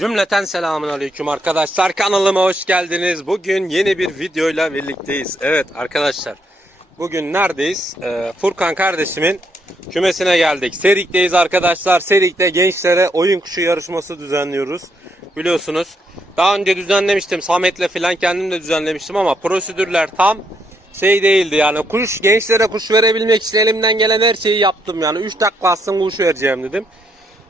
Cümleten selamun aleyküm arkadaşlar kanalıma hoş geldiniz. Bugün yeni bir videoyla birlikteyiz. Evet arkadaşlar bugün neredeyiz? Ee, Furkan kardeşimin kümesine geldik. Serik'teyiz arkadaşlar. Serik'te gençlere oyun kuşu yarışması düzenliyoruz. Biliyorsunuz daha önce düzenlemiştim Samet'le falan kendim de düzenlemiştim ama prosedürler tam şey değildi yani kuş gençlere kuş verebilmek için elimden gelen her şeyi yaptım yani 3 dakika aslında kuş vereceğim dedim.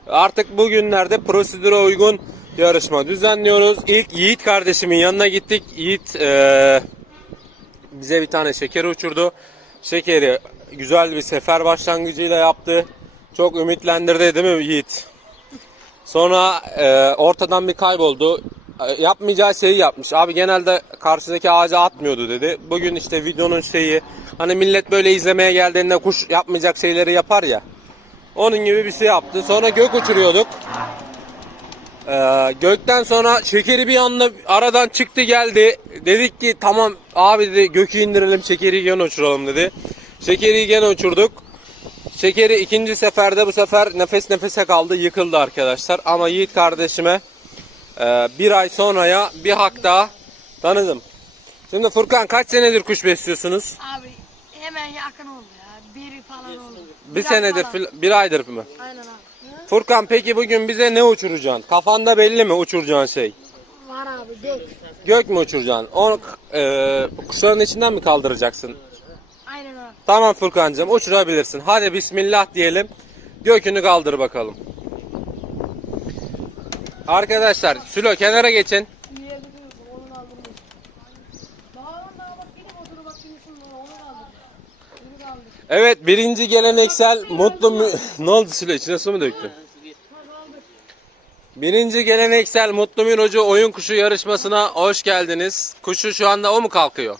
Artık bugünlerde prosedüre uygun yarışma düzenliyoruz. İlk Yiğit kardeşimin yanına gittik. Yiğit eee, bize bir tane şeker uçurdu. Şekeri güzel bir sefer başlangıcıyla yaptı. Çok ümitlendirdi değil mi Yiğit? Sonra eee, ortadan bir kayboldu. E, Yapmayacağı şeyi yapmış. Abi genelde karşıdaki ağaca atmıyordu dedi. Bugün işte videonun şeyi hani millet böyle izlemeye geldiğinde kuş yapmayacak şeyleri yapar ya. Onun gibi bir şey yaptı. Sonra gök uçuruyorduk. Ee, gökten sonra şekeri bir anda aradan çıktı geldi. Dedik ki tamam abi dedi gökü indirelim şekeri gene uçuralım dedi. Şekeri gene uçurduk. Şekeri ikinci seferde bu sefer nefes nefese kaldı yıkıldı arkadaşlar. Ama Yiğit kardeşime e, bir ay sonraya bir hak daha tanıdım. Şimdi Furkan kaç senedir kuş besliyorsunuz? Abi hemen yakın oldu ya. Biri falan oldu. Bir ay senedir, falan. bir aydır mı? Aynen abi. Furkan peki bugün bize ne uçuracaksın? Kafanda belli mi uçuracağın şey? Var abi gök. Gök mü uçuracaksın? Onu e, kuşların içinden mi kaldıracaksın? Aynen abi. Tamam Furkancığım uçurabilirsin. Hadi bismillah diyelim. Gökünü kaldır bakalım. Arkadaşlar Sülo kenara geçin. Niye gidiyorsun? Onu kaldırmış. Daha lan daha bak benim oturup bak kimsin onu kaldır. Bunu kaldır. Evet birinci geleneksel mutlu mü... ne oldu Sülo içine su mu döktün? Birinci geleneksel Mutlu Mirocu oyun kuşu yarışmasına hoş geldiniz. Kuşu şu anda o mu kalkıyor?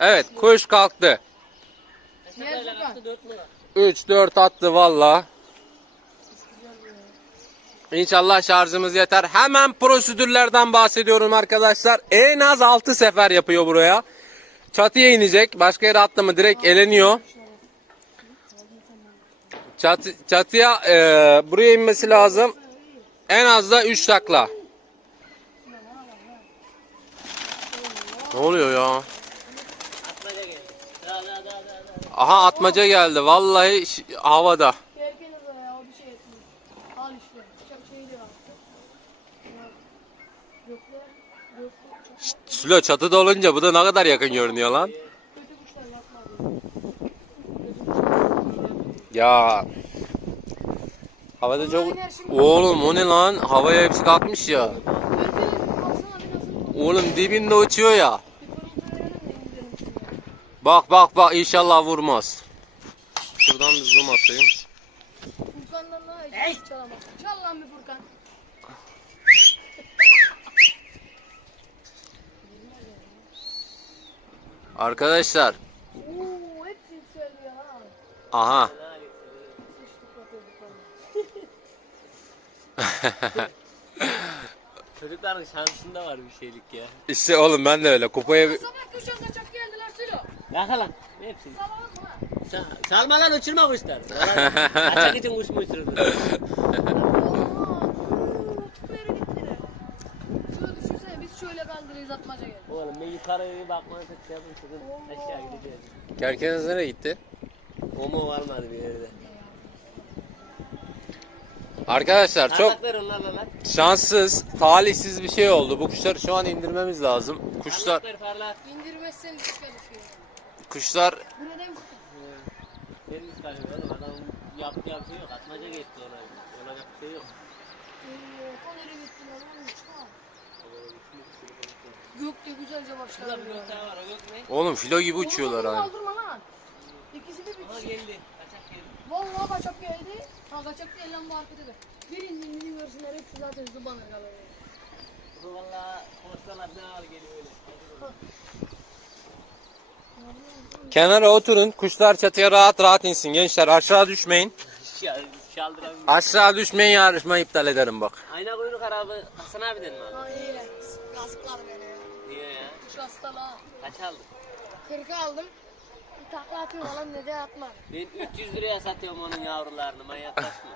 Evet kuş kalktı. Gel Furkan. 3 4 attı valla. İnşallah şarjımız yeter. Hemen prosedürlerden bahsediyorum arkadaşlar. En az 6 sefer yapıyor buraya. Çatıya inecek. Başka yere atlama direkt eleniyor. Çatı, çatıya e, buraya inmesi lazım. En az da 3 takla. Ne oluyor ya? Aha atmaca geldi. Vallahi havada. Gökler. Sülo çatıda olunca bu da ne kadar yakın görünüyor lan. Ya. Havada çok... Oğlum o ne lan? Havaya hepsi kalkmış ya. Oğlum dibinde uçuyor ya. Bak bak bak inşallah vurmaz. Şuradan bir zoom atayım. Furkan'dan daha hiç kuş çalamaz. Çal lan bir Furkan. Arkadaşlar. Oo, hepsi yükseldi ya. Aha. Çocukların şansında var bir şeylik ya. İşte oğlum ben de öyle. Kupaya Sabah kuşan kaçak geldiler Silo. Yakala. Ne hepsini? Sa- Salma lan uçurma kuşlar. Açak için kuş mu biz şöyle kaldırıyız atmaca gel. Oğlum ben yukarı bir bakmanı şey yapın sakın aşağı gideceğiz. Kerkeniz nereye gitti? O mu varmadı bir yerde. Arkadaşlar çok şanssız, talihsiz bir şey oldu. Bu kuşları şu an indirmemiz lazım. Kuşlar. İndirmezsen düşüyor. kuşlar? Benim oğlum adam yaptı yapıyor yok. Atmaca geçti ona. Olacak bir şey yok. Oo, o nereye gitti lan? Lan uçma. Gök de güzelce başladı. Şurada bir nokta var o yok ne? oğlum filo gibi uçuyorlar Onu aynı. Kaldırma lan. İkisi de Aha bir geldi. Vallahi kaçak geldi. Ha kaçak değil lan bu arkada da. Birin birini görsünler hepsi zaten zıbanır kalıyor. Bu valla postalar ne var geliyor öyle. Kenara oturun. Kuşlar çatıya rahat rahat insin. Gençler aşağı düşmeyin. Aşağı düşmeyin yarışma iptal ederim bak. Ayna kuyruk arabı Hasan abiden mi aldın? Ha iyi lan. Gazıklar beni ya. Niye ya? Kuş hastalığı. Kaç aldın? 40'ı aldım. Takla atıyorum lan ne de atma. Ben 300 liraya satıyorum onun yavrularını manyaklaşma.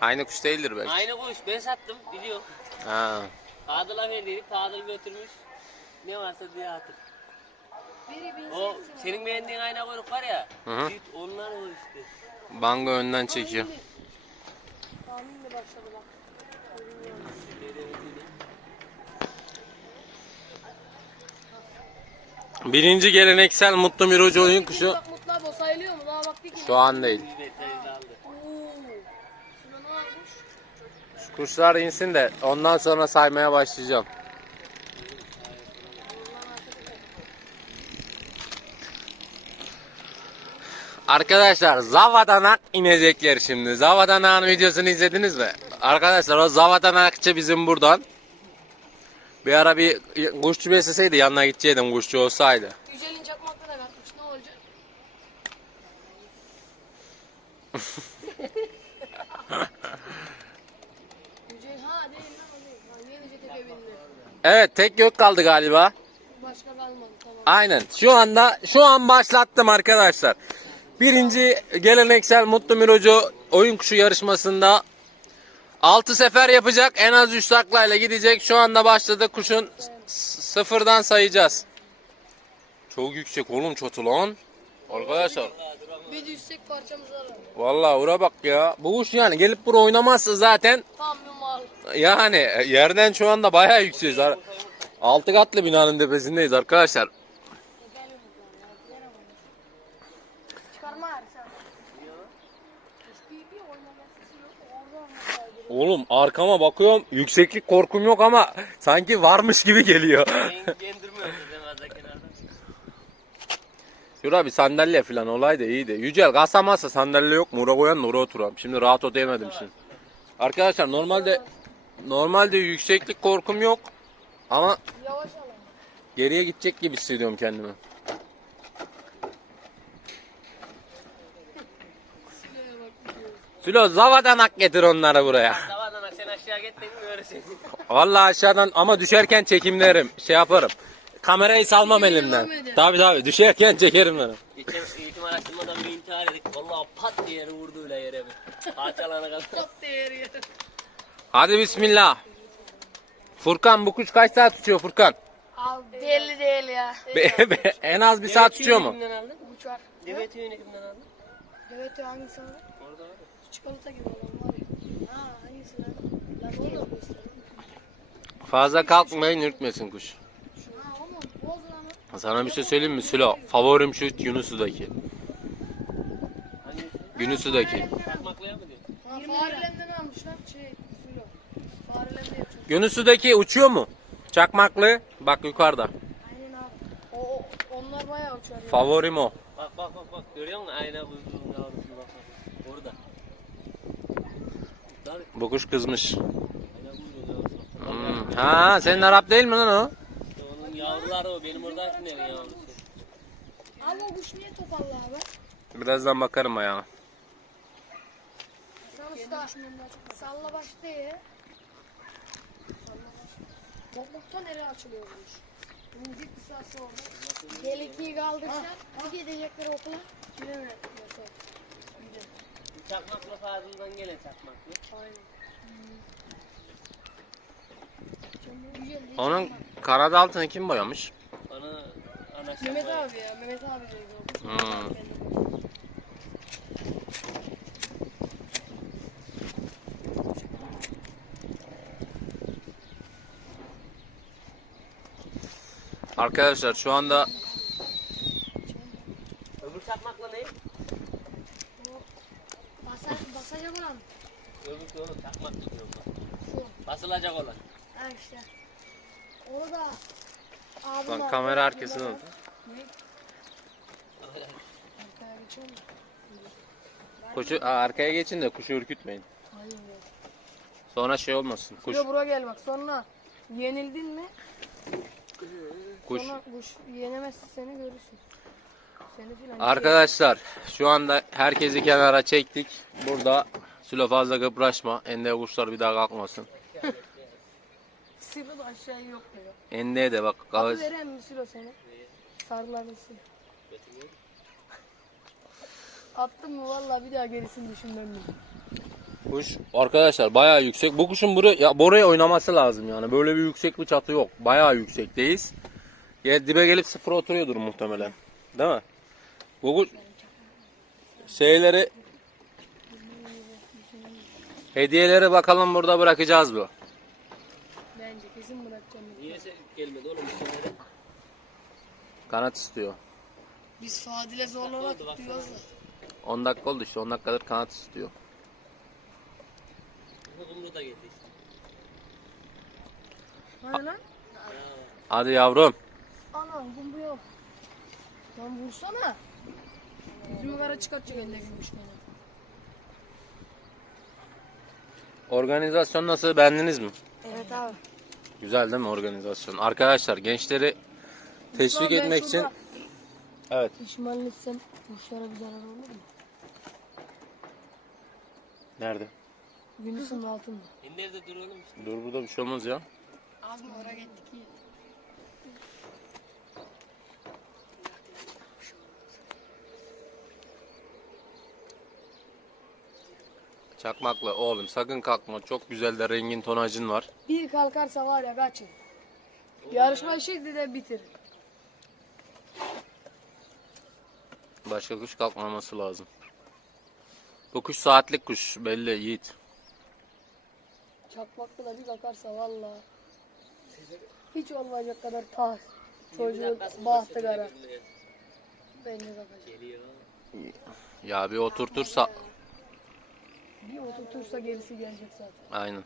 Aynı kuş değildir belki. Aynı kuş ben sattım biliyor. Ha. Fadıl'a verdiydik. Fadıl götürmüş. Ne varsa diye atır. Biri bin O senin beğendiğin ayna kuyruk var ya. Hı hı. Git onlar o işte. Bango önden çekiyor. Tahminle başladı bak. Birinci geleneksel mutlu mirocu oyun kuşu mutlu abi o sayılıyor mu? Daha bak ki. şu an değil. Oo. Ne varmış? Şu kuşlar insin de ondan sonra saymaya başlayacağım. Arkadaşlar Zavadanak inecekler şimdi. Zavadanak'ın videosunu izlediniz mi? Arkadaşlar o Zavadanakçı bizim buradan. Bir ara bir kuşçu besleseydi yanına gideceydim kuşçu olsaydı. Yücel'in çakmakta da katmış. Ne olacak? Yücel ha değil lan o değil. Ha, yenice tepe bindi. Evet tek gök kaldı galiba. Başka kalmadı tamam. Aynen. Şu anda şu an başlattım arkadaşlar. Birinci geleneksel Mutlu Mirocu oyun kuşu yarışmasında 6 sefer yapacak. En az 3 taklayla gidecek. Şu anda başladı. Kuşun sıfırdan sayacağız. Çok yüksek oğlum çatı lan. Arkadaşlar Bir düşsek parçamız var. vallahi ura bak ya. Bu kuş yani gelip buraya oynamazsa zaten Tam bir mal. yani yerden şu anda bayağı yükseğiz. Altı katlı binanın tepesindeyiz arkadaşlar. Çıkarma her sen. Bir bir oynama sesi yok. Oradan mı kaydırıyor? Oğlum arkama bakıyorum yükseklik korkum yok ama sanki varmış gibi geliyor. Kenarda? Şurada bir sandalye falan olaydı iyiydi. Yücel kasamazsa sandalye yok mu? Oraya koyan oraya oturam. Şimdi rahat oturamadım şimdi. Arkadaşlar normalde normalde yükseklik korkum yok. Ama Yavaş alın. geriye gidecek gibi hissediyorum kendimi. Şuraya bak. gidiyoruz. Sülo zavadanak getir onları buraya. Davadan sen aşağı gittin mi öyle. Vallahi aşağıdan ama düşerken çekimlerim. Şey yaparım. Kamerayı salmam elimden. Tabi tabi düşerken çekerim ben. Geçen eğitim araştırmadan bir intihar edik. Vallahi pat diye yere vurdu öyle yere bir. Parçalana kadar. Değeri yer. Hadi bismillah. Furkan bu kuş kaç saat uçuyor Furkan? Abi belli değil ya. Be- be- en az bir saat uçuyor mu? Deve tüyünü kimden aldın? Evet ya hangisi aldın? Orada var. Çikolata gibi olan var ya. Ha hangisi lan? Lan o da bu işte. Fazla kalkmayın ürkmesin kuş. Ha o mu? Sana bir şey söyleyeyim mi Sülo? Favorim şu Yunus'udaki. Yunus'udaki. Mı diyorsun? Ha şey. Yapacak. Yunus'udaki uçuyor mu? Çakmaklı. Bak yukarıda. Aynen abi. O, o onlar bayağı uçar ya. Favorim o. Bak bak bak bak. Görüyor musun? Ayna kuyruğunun yavrusunu bak bak. Orada. Dar Bu kuş kızmış. Hmm. Ha senin Arap değil mi lan o? Onun yavruları o. Benim oradakilerin yavrusu. Abi o kuş niye topalı abi? Birazdan bakarım ayağına. Sonuçta salla baş diye. Salla baş. Toplukta nereye açılıyor bu iş? Bunun bir. Geliki kaldırsan bir gidecekler okula. Giremez. Çakmakla çakmaklı. Aynen. Güzel değil. Onun kanat altını kim boyamış? Bana anaşma. Mehmet abi ya. Mehmet abi de. Hmm. Arkadaşlar şu anda Öbür çakmakla ne? Basa, basacak olan. Öbür oğlum çakmak tutuyorum bak. Şu. Basılacak olan. Ha işte. Onu da abim lan kamera arkasına oldu. Ne? Arkaya geçiyor mu? Kuşu Aa, arkaya geçin de kuşu ürkütmeyin. Hayır. Sonra şey olmasın. Kuş Şuraya buraya gel bak sonra yenildin mi? kuş. Sonra kuş yenemezse seni görürsün. Seni filan. Arkadaşlar şu anda herkesi kenara çektik. Burada Sülo fazla kıpraşma. Ende kuşlar bir daha kalkmasın. Silo da aşağıya yok diyor. Ende de bak. Atı kağıt- veren mi Silo seni? Sarılabilsin. Attın mı valla bir daha gerisini düşünmem lazım. Kuş arkadaşlar bayağı yüksek. Bu kuşun buraya ya buraya oynaması lazım yani. Böyle bir yüksek bir çatı yok. Bayağı yüksekteyiz. Ya dibe gelip sıfır oturuyordur muhtemelen. Değil mi? Bu kuş şeyleri hediyeleri bakalım burada bırakacağız bu. Bence kesin bırakacağım. Niye se- gelmedi oğlum isimleri? Kanat istiyor. Biz Fadil'e bak diyoruz da. 10 dakika oldu işte 10 dakikadır kanat istiyor. Bu kumru da geldi işte. Hani lan? Hadi yavrum. Anam bu yok. Lan vursana. Yüzümü kara çıkartacak elde gümüşleri. Organizasyon nasıl beğendiniz mi? Evet abi. Güzel değil mi organizasyon? Arkadaşlar gençleri teşvik ben etmek için şurada evet Pişman etsem kuşlara bir zarar olur mu? nerede? Yunus'un altında. nerede dur oğlum işte? Dur burada bir şey olmaz ya. Az mı oraya gittik iyi. Çakmakla oğlum sakın kalkma. Çok güzel de rengin tonajın var. Bir kalkarsa var ya kaçın. Yarışma şimdi de bitir. Başka kuş kalkmaması lazım. Bu kuş saatlik kuş belli Yiğit. Çakmakla da bir kalkarsa valla. Hiç olmayacak kadar tas. Çocuğun bahtı kara. Bence. Geliyor. Ya bir oturtursa Bir oturtursa gerisi gelecek zaten. aynen.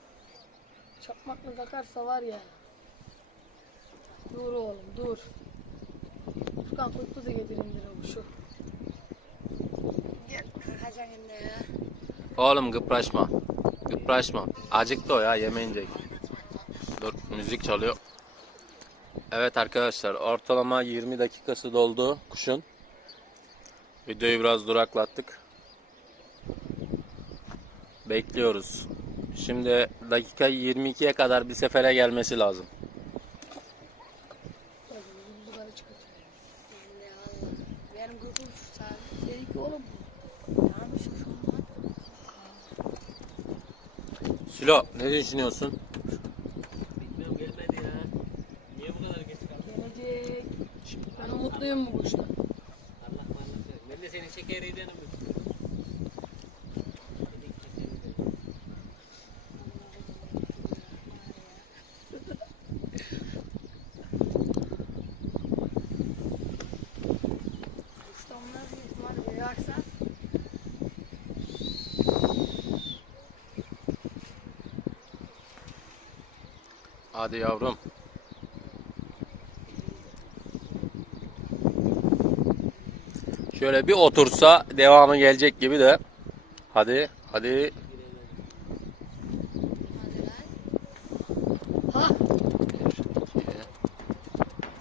Çakmakla kalkarsa var ya. Dur oğlum dur. Furkan kutlu da getirin bir şu. Gel kalkacak şimdi ya. Oğlum gıpraşma. Gıpraşma. Acıktı o ya yemeyince. Dur müzik çalıyor. Evet arkadaşlar ortalama 20 dakikası doldu kuşun. Videoyu biraz duraklattık. Bekliyoruz. Şimdi dakika 22'ye kadar bir sefere gelmesi lazım. Hadi yüzümüzü kara çıkacak. An. Silo ne düşünüyorsun? Bilmiyorum gelmedi ya. Niye bu kadar geç kaldı? Gelecek. Ben mutluyum bu kuştan. Allah Allah. Ben de senin şekeriyden mi? Kuştan bunlar büyük ihtimalle yağarsa. Hadi yavrum. Şöyle bir otursa devamı gelecek gibi de. Hadi, hadi. Ha. 2,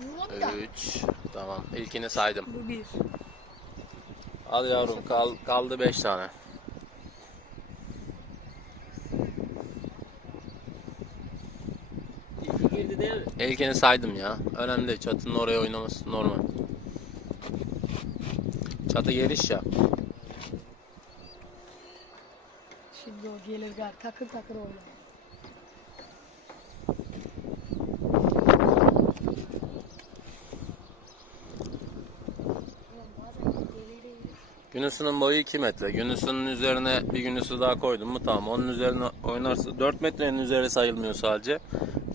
Vurmadı da. 3. Tamam. İlkini saydım. Bu bir. Hadi yavrum kal, kaldı 5 tane. İlkini saydım ya. Önemli değil. Çatının oraya oynaması normal. Çatı geniş ya. Şimdi o gelir gar takır takır oynar. Günüsünün boyu 2 metre. Günüsünün üzerine bir günüsü daha koydum mu tamam. Onun üzerine oynarsa 4 metrenin üzeri sayılmıyor sadece.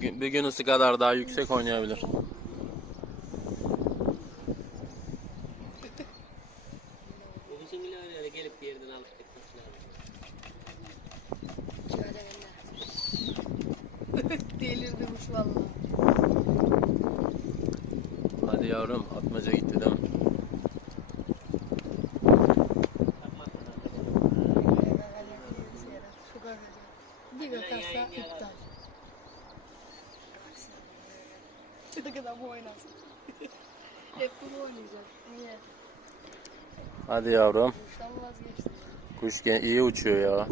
Bir günüsü kadar daha yüksek oynayabilir. Bu kuşun bile öyle öyle gelip bir yerden alıp gitmesi lazım. Delirdi kuş valla. Hadi yavrum atmaca gitti değil mi? Bir bakarsa iptal. Ne kadar bu oynasın. Hep bunu oynayacak. Niye? Hadi yavrum. Kuş iyi uçuyor ya.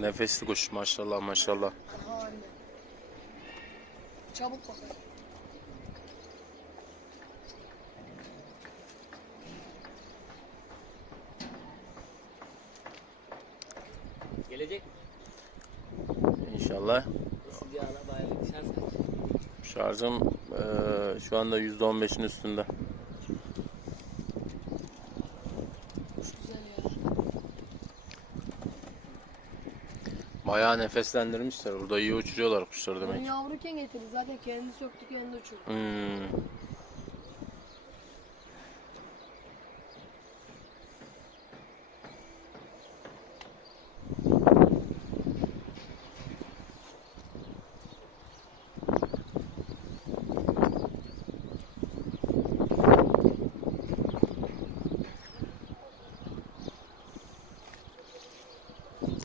Nefesli kuş maşallah maşallah. Çabuk bakalım. Gelecek inşallah. Şarjım eee, şu anda %15'in üstünde. Güzel ya. Bayağı nefeslendirmişler. Burada iyi uçuruyorlar kuşları demek. yavruken getirdi. Zaten kendi söktü kendi uçurdu. Hmm.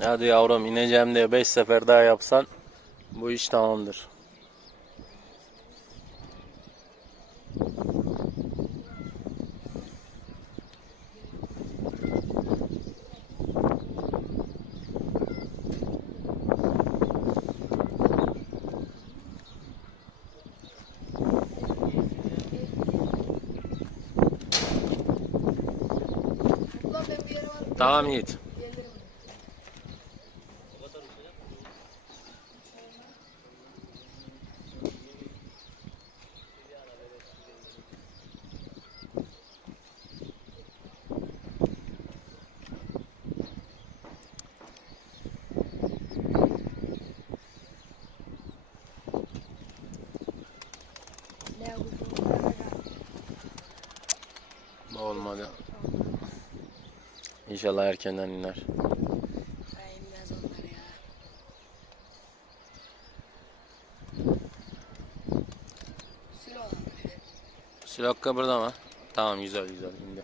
Hadi yavrum ineceğim diye 5 sefer daha yapsan bu iş tamamdır. Tamam Yiğit. İnşallah erkenden iner. İnmez onlar ya. Silo almış. Silok kıpırdama. Tamam güzel güzel indi.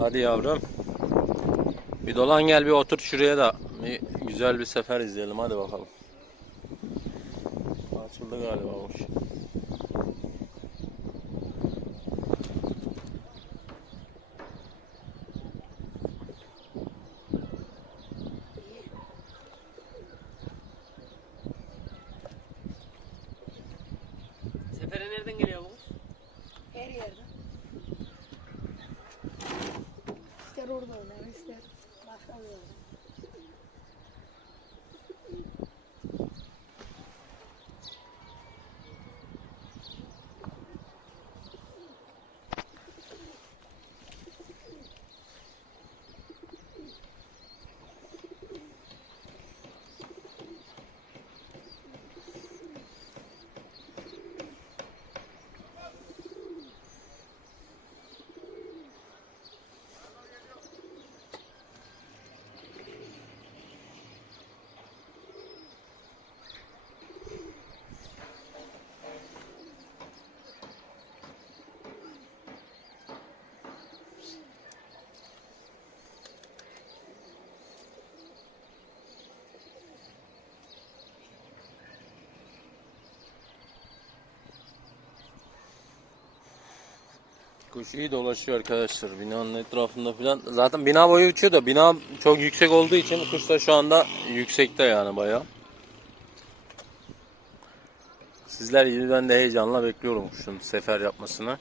Hadi yavrum. Bir dolan gel bir otur şuraya da bir güzel bir sefer izleyelim hadi bakalım. Açıldı galiba bu Kuş iyi dolaşıyor arkadaşlar binanın etrafında filan. Zaten bina boyu uçuyor da bina çok yüksek olduğu için kuş da şu anda yüksekte yani bayağı. Sizler gibi ben de heyecanla bekliyorum kuşun sefer yapmasını.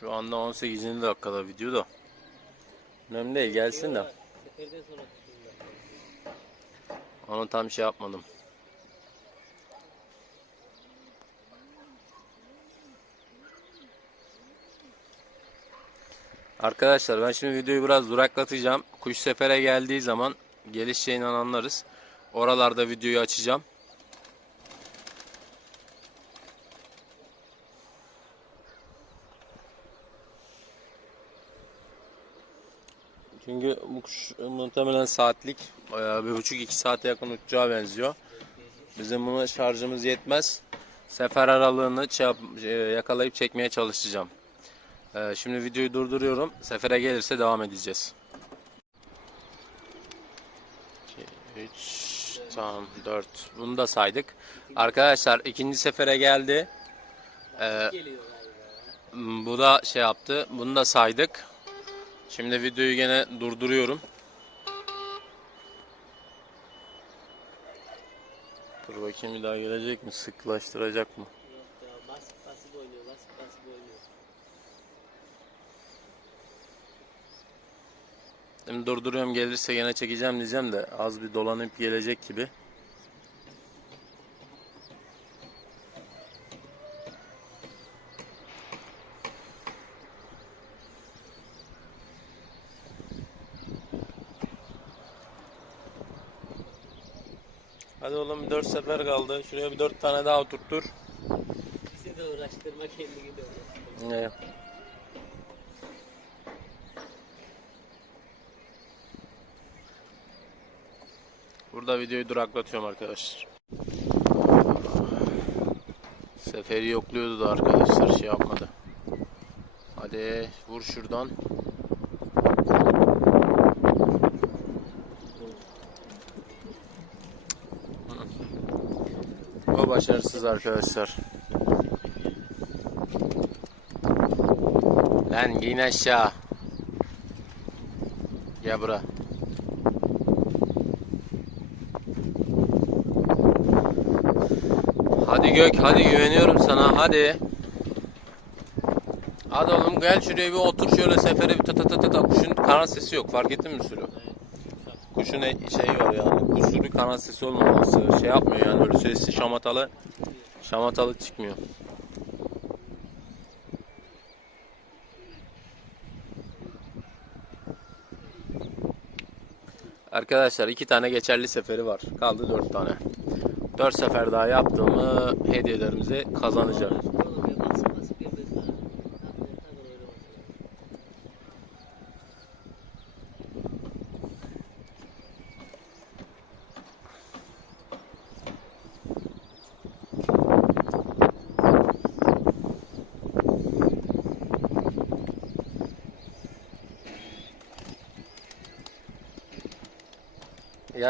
Şu anda 18. dakikada video da. Önemli değil gelsin de. Seferden sonra. Onu tam şey yapmadım. Arkadaşlar ben şimdi videoyu biraz duraklatacağım. Kuş sefere geldiği zaman geliş şeyini anlarız. Oralarda videoyu açacağım. Çünkü bu kuş muhtemelen saatlik bir buçuk iki saate yakın uçacağı benziyor. Bizim buna şarjımız yetmez. Sefer aralığını şey e, yakalayıp çekmeye çalışacağım. Ee, şimdi videoyu durduruyorum. Sefere gelirse devam edeceğiz. 3 tamam 4 bunu da saydık. Arkadaşlar ikinci sefere geldi. Ee, bu da şey yaptı. Bunu da saydık. Şimdi videoyu gene durduruyorum. Dur bakayım. bir daha gelecek mi? Sıklaştıracak mı? Şimdi durduruyorum gelirse gene çekeceğim diyeceğim de az bir dolanıp gelecek gibi. Hadi oğlum bir dört sefer kaldı. Şuraya bir dört tane daha oturttur. Bizi de uğraştırma kendini de uğraştırma. Ne? Burada videoyu duraklatıyorum arkadaşlar. Seferi yokluyordu da arkadaşlar şey yapmadı. Hadi vur şuradan. Bu başarısız arkadaşlar. Lan giyin aşağı. Gel bura. Hadi Gök hadi güveniyorum sana hadi. Hadi oğlum gel şuraya bir otur şöyle sefere bir ta ta ta ta ta. Kuşun kanat sesi yok fark ettin mi Sülü? Kuşun e- şeyi var yani kusur bir kanat sesi olmaması şey yapmıyor yani böyle sesli şamatalı şamatalı çıkmıyor. Arkadaşlar iki tane geçerli seferi var. Kaldı dört tane. Dört sefer daha yaptığımı hediyelerimizi kazanacağım. Oğlum ya basıp basıp yapıyor sana. Takır takır oynamasın.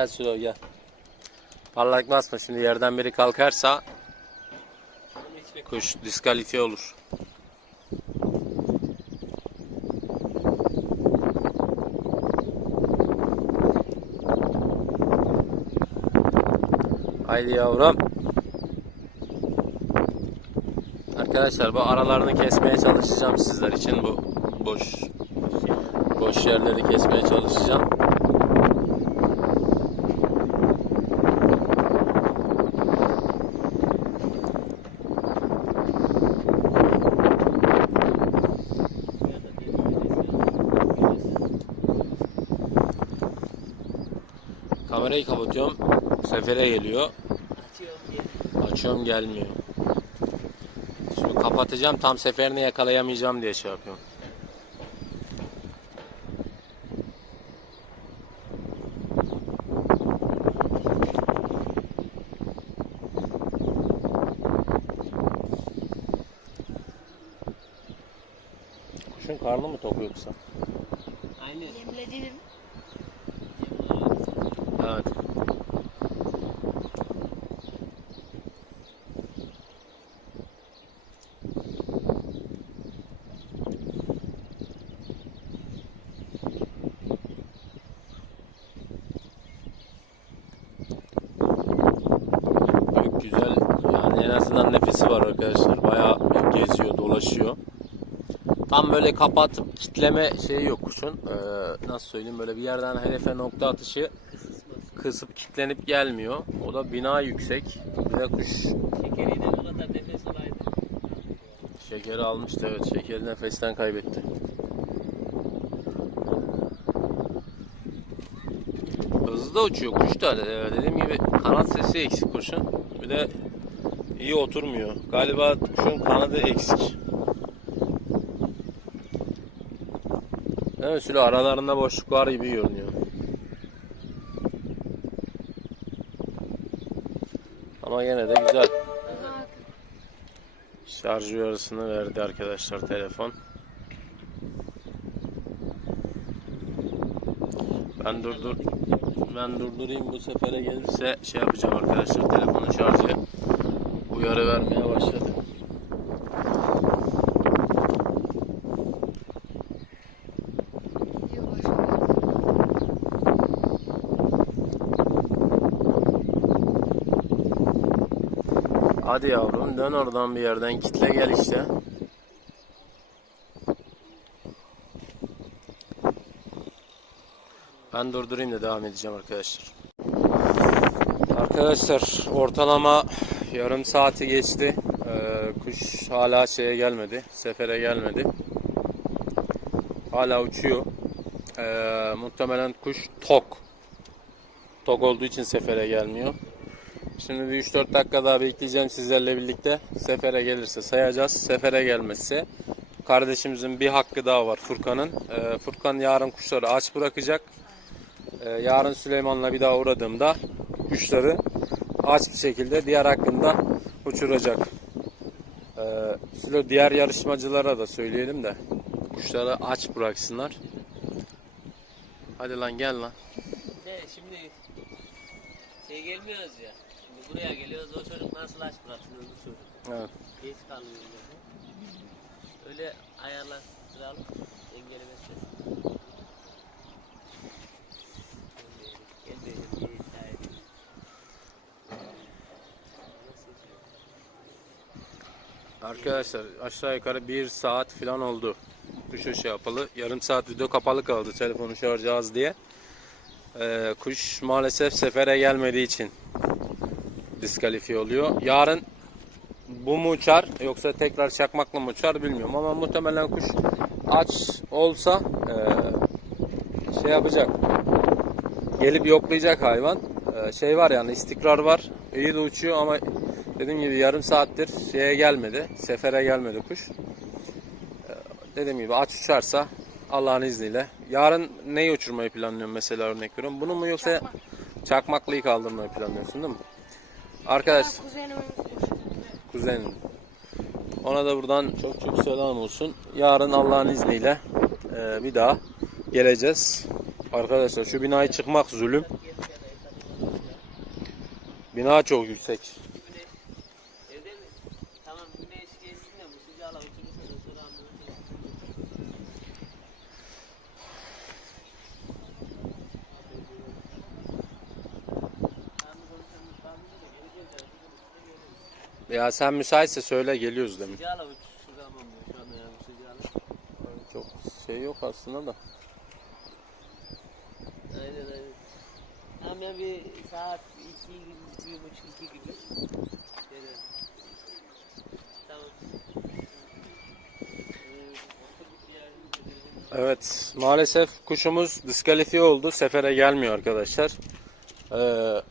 Gel Sülo gel. Parlak basma şimdi yerden biri kalkarsa kuş diskalifiye olur. Haydi yavrum. Arkadaşlar bu aralarını kesmeye çalışacağım sizler için bu boş boş yerleri kesmeye çalışacağım. Kamerayı kapatıyorum. Sefere geliyor. Açıyorum diye. Açıyorum gelmiyor. Şimdi kapatacağım tam seferini yakalayamayacağım diye şey yapıyorum. Kuşun karnı mı tok yoksa? Aynen. Yemledim. Evet. Çok güzel. Yani en azından nefesi var arkadaşlar. Bayağı geziyor, dolaşıyor. Tam böyle kapatıp kitleme şeyi yok kuşun. Ee, nasıl söyleyeyim böyle bir yerden hedefe nokta atışı. Kısıp kitlenip gelmiyor. O da bina yüksek ve kuş Şekeri de bu kadar nefes alaydı. şekeri almıştı evet şekeri nefesten kaybetti. Hızlı da uçuyor kuş da Ee, dediğim gibi kanat sesi eksik kuşun. Bir de iyi oturmuyor. Galiba kuşun kanadı eksik. Evet şöyle aralarında boşluk var gibi görünüyor. Yine de güzel. Şarj uyarısını verdi arkadaşlar telefon. Ben durdur ben durdurayım bu sefere gelirse şey yapacağım arkadaşlar telefonun şarjı uyarı vermeye başladı. Hadi yavrum dön oradan bir yerden kitle gel işte. Ben durdurayım da devam edeceğim arkadaşlar. Arkadaşlar ortalama yarım saati geçti. Ee, kuş hala şeye gelmedi. Sefere gelmedi. Hala uçuyor. Ee, muhtemelen kuş tok. Tok olduğu için sefere gelmiyor. Şimdi bir 3-4 dakika daha bekleyeceğim sizlerle birlikte. Sefere gelirse sayacağız. Sefere gelmezse kardeşimizin bir hakkı daha var Furkan'ın. Ee, Furkan yarın kuşları aç bırakacak. Ee, yarın Süleyman'la bir daha uğradığımda kuşları aç bir şekilde diğer hakkında uçuracak. Ee, diğer yarışmacılara da söyleyelim de kuşları aç bıraksınlar. Hadi lan gel lan. De şimdi şey gelmiyoruz ya. Buraya geliyoruz o çocuk nasıl aç bıraksın öbür çocuk. Evet. Geç kalıyor böyle. Öyle ayarlaştıralım. Engellemesin. Arkadaşlar aşağı yukarı bir saat falan oldu. Kuş şey yapalı. Yarım saat video kapalı kaldı telefonu şarjı az diye. Ee, kuş maalesef sefere gelmediği için diskalifiye oluyor. Yarın bu mu uçar yoksa tekrar çakmakla mı uçar bilmiyorum ama muhtemelen kuş aç olsa ee, şey yapacak. Gelip yoklayacak hayvan. Ee, şey var yani istikrar var. İyi de uçuyor ama dediğim gibi yarım saattir şeye gelmedi. Sefere gelmedi kuş. Ee, dediğim gibi aç uçarsa Allah'ın izniyle. Yarın neyi uçurmayı planlıyorsun mesela örnek veriyorum. Bunu mu yoksa Çakmak. çakmaklıyı kaldırmayı planlıyorsun değil mi? Arkadaş Kuzenimin kuzenim. Ona da buradan çok çok selam olsun. Yarın Allah'ın izniyle e, bir daha geleceğiz. Arkadaşlar şu binayı çıkmak zulüm. Bina çok yüksek. Evde mi? Tamam güneş geçsin de bu sıcağla uçurursa da sonra anlatırım. Ya sen müsaitse söyle geliyoruz demin. Sıcağla uçuramam ben şu anda ya bu sıcağla. Çok şey yok aslında da. Aynen aynen. Tam ya bir saat iki gibi, bir buçuk iki gibi. Tamam. Evet maalesef kuşumuz diskalifiye oldu. Sefere gelmiyor arkadaşlar. Ee,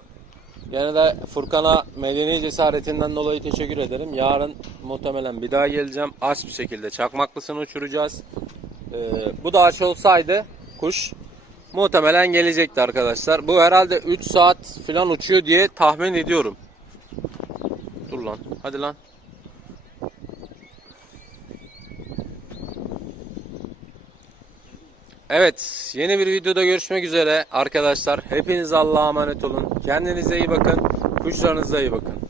gene de Furkan'a medeni cesaretinden dolayı teşekkür ederim. Yarın muhtemelen bir daha geleceğim. Aç bir şekilde çakmaklısını uçuracağız. Ee, bu da aç olsaydı kuş muhtemelen gelecekti arkadaşlar. Bu herhalde 3 saat falan uçuyor diye tahmin ediyorum. Dur lan. Hadi lan. Evet, yeni bir videoda görüşmek üzere arkadaşlar. Hepiniz Allah'a emanet olun. Kendinize iyi bakın. Kuşlarınıza iyi bakın.